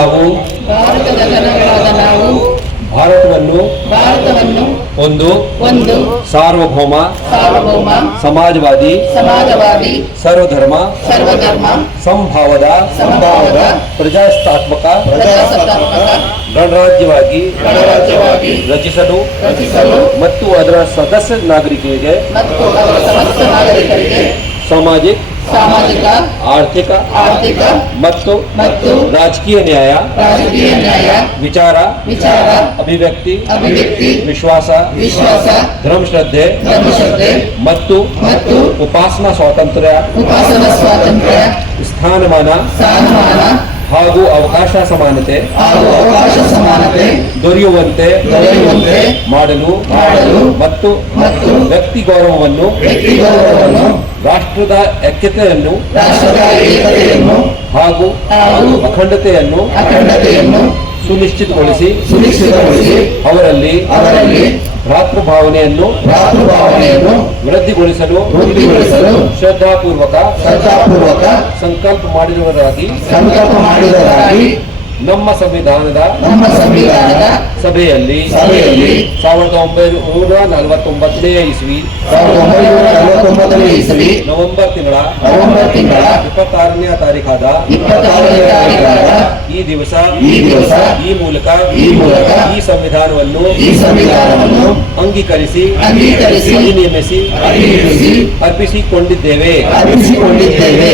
ನಾವು ಭಾರತದ ಜನಗಳಾದ ನಾವು ಭಾರತವನ್ನು ಭಾರತವನ್ನು ಒಂದು ಒಂದು ಸಾರ್ವಭೌಮ ಸಾರ್ವಭೌಮ ಸಮಾಜವಾದಿ ಸಮಾಜವಾದಿ ಸರ್ವಧರ್ಮ ಸರ್ವಧರ್ಮ ಸಂಭಾವದ ಸಂಭಾವದ ಪ್ರಜಾಸತ್ತಾತ್ಮಕ ಪ್ರಜಾಸತ್ತಾತ್ಮಕ ಗಣರಾಜ್ಯವಾಗಿ ಗಣರಾಜ್ಯವಾಗಿ ರಚಿಸಲು ರಚಿಸಲು ಮತ್ತು ಅದರ ಸದಸ್ಯ ನಾಗರಿಕರಿಗೆ ಮತ್ತು ಅದರ ಸಮಸ್ತ ನಾಗರಿಕರಿಗೆ ಸಾಮಾಜಿಕ ಸಾಮಾಜಿಕ ಆರ್ಥಿಕ ಆರ್ಥಿಕ ಮತ್ತು ಮತ್ತು ರಾಜಕೀಯ ನ್ಯಾಯ ರಾಜಕೀಯ ನ್ಯಾಯ ವಿಚಾರ ವಿಚಾರ ಅಭಿವ್ಯಕ್ತಿ ಅಭಿವ್ಯಕ್ತಿ ವಿಶ್ವಾಸ ವಿಶ್ವಾಸ ಧರ್ಮಶ್ರದ್ಧೆ ಧರ್ಮಶ್ರದ್ಧೆ ಮತ್ತು ಮತ್ತು ಉಪಾಸನಾ ಸ್ವಾತಂತ್ರ್ಯ ಉಪಾಸನಾ ಸ್ವಾತಂತ್ರ್ಯ ಸ್ಥಾನಮಾನ ಸ್ಥಾನಮಾನ ಹಾಗೂ ಅವಕಾಶ ಸಮಾನತೆ ಹಾಗೂ ಅವಕಾಶ ಸಮಾನತೆ ದೊರೆಯುವಂತೆ ದೊರೆಯುವಂತೆ ಮಾಡಲು ಮಾಡಲು ಮತ್ತು ಮತ್ತು ವ್ಯಕ್ತಿ ಗೌರವವನ್ನು ವ್ಯಕ್ತಿ ಗೌರವವನ್ನು ರಾಷ್ಟ್ರದ ಐಕ್ಯತೆಯನ್ನು ಏಕತೆಯನ್ನು ಹಾಗೂ ಹಾಗೂ ಅಖಂಡತೆಯನ್ನು ಅಖಂಡತೆಯನ್ನು ಸುನಿಶ್ಚಿತಗೊಳಿಸಿ ಸುನಿಶ್ಚಿತಗೊಳಿಸಿ ಅವರಲ್ಲಿ ಅವರಲ್ಲಿ ಭಾವನೆಯನ್ನು ಭ್ರಾತೃಭಾವನೆಯನ್ನು ವೃದ್ಧಿಗೊಳಿಸಲು ವೃದ್ಧಿಗೊಳಿಸಲು ಶ್ರದ್ಧಾಪೂರ್ವಕ ಶ್ರದ್ಧಾಪೂರ್ವಕ ಸಂಕಲ್ಪ ಮಾಡಿರುವುದಾಗಿ ಸಂಕಲ್ಪ ಮಾಡಿರುವುದಾಗಿ ನಮ್ಮ ಸಂವಿಧಾನದ ನಮ್ಮ ಸಂವಿಧಾನದ ಸಭೆಯಲ್ಲಿ ಸಭೆಯಲ್ಲಿ ಸಾವಿರದ ಒಂಬೈನೂರ ನಲವತ್ತೊಂಬತ್ತನೇ ಇಸ್ವಿ ಸಾವಿರದ ಒಂಬೈನೂರ ನಲವತ್ತೊಂಬತ್ತನೇ ಇಸವಿ ನವೆಂಬರ್ ತಿಂಗಳ ನವೆಂಬರ್ ತಿಂಗಳ ಇಪ್ಪತ್ತಾರನೇ ತಾರೀಖಾದ ಇಪ್ಪತ್ತಾರನೇ ತಾರೀಕಾದ ಈ ದಿವಸ ಈ ದಿವಸ ಈ ಮೂಲಕ ಈ ಮೂಲಕ ಈ ಸಂವಿಧಾನವನ್ನು ಈ ಸಂವಿಧಾನವನ್ನು ಅಂಗೀಕರಿಸಿ ಅಂಗೀಕರಿಸಿ ನಿಯಮಿಸಿ ಅರ್ಪಿಸಿಕೊಂಡಿದ್ದೇವೆ. ಅರ್ಪಿಸಿಕೊಂಡಿದ್ದೇವೆ.